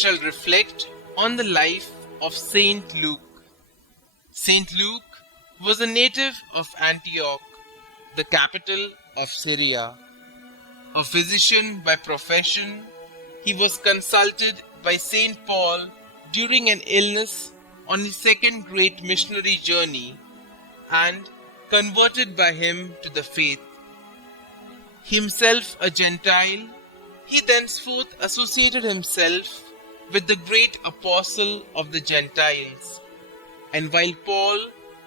shall reflect on the life of Saint Luke. Saint Luke was a native of Antioch, the capital of Syria. A physician by profession, he was consulted by Saint Paul during an illness on his second great missionary journey and converted by him to the faith. Himself a Gentile, he thenceforth associated himself with the great apostle of the Gentiles. And while Paul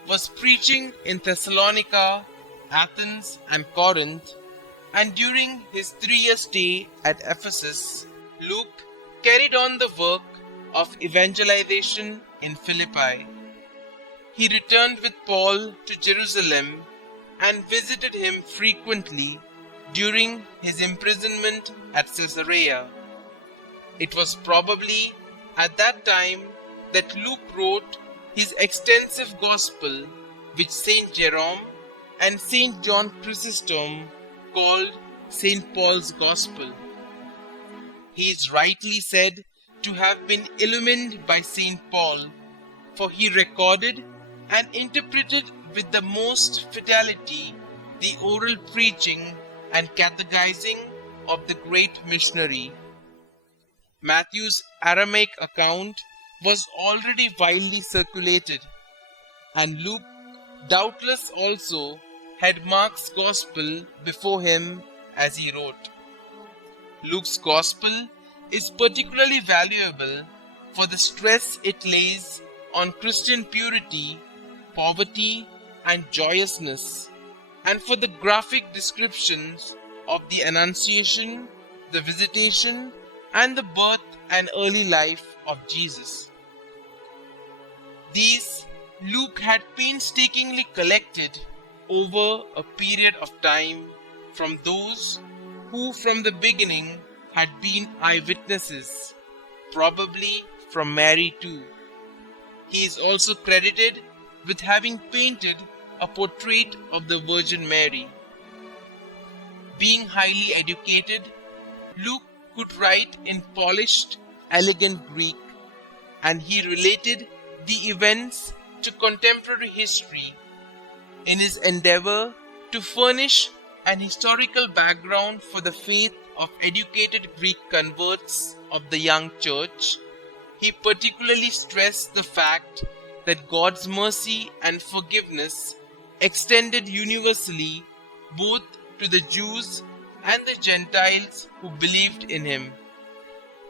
was preaching in Thessalonica, Athens and Corinth, and during his 3-year stay at Ephesus, Luke carried on the work of evangelization in Philippi. He returned with Paul to Jerusalem and visited him frequently during his imprisonment at Caesarea. It was probably at that time that Luke wrote his extensive gospel, which Saint Jerome and Saint John Chrysostom called Saint Paul's Gospel. He is rightly said to have been illumined by Saint Paul, for he recorded and interpreted with the most fidelity the oral preaching and catechizing of the great missionary. Matthew's Aramaic account was already widely circulated, and Luke doubtless also had Mark's Gospel before him as he wrote. Luke's Gospel is particularly valuable for the stress it lays on Christian purity, poverty, and joyousness, and for the graphic descriptions of the Annunciation, the Visitation, and the birth and early life of Jesus. These Luke had painstakingly collected over a period of time from those who from the beginning had been eyewitnesses, probably from Mary too. He is also credited with having painted a portrait of the Virgin Mary. Being highly educated, Luke could write in polished, elegant Greek, and he related the events to contemporary history in his endeavor to furnish an historical background for the faith of educated Greek converts of the young church. He particularly stressed the fact that God's mercy and forgiveness extended universally both to the Jews and the Gentiles who believed in him.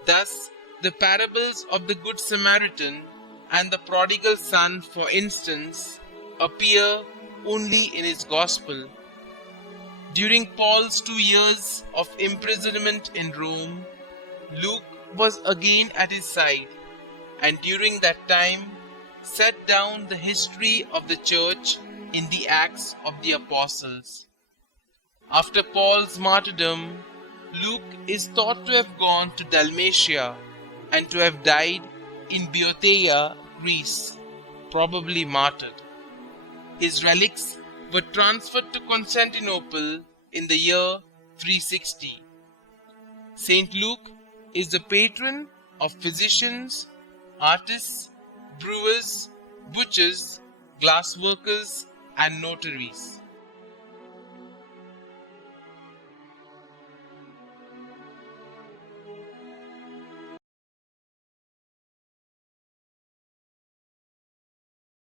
Thus, the parables of the Good Samaritan and the prodigal son, for instance, appear only in his Gospel. During Paul's 2 years of imprisonment in Rome, Luke was again at his side, and during that time set down the history of the church in the Acts of the Apostles. After Paul's martyrdom, Luke is thought to have gone to Dalmatia and to have died in Boeotia, Greece, probably martyred. His relics were transferred to Constantinople in the year 360. Saint Luke is the patron of physicians, artists, brewers, butchers, glassworkers, and notaries.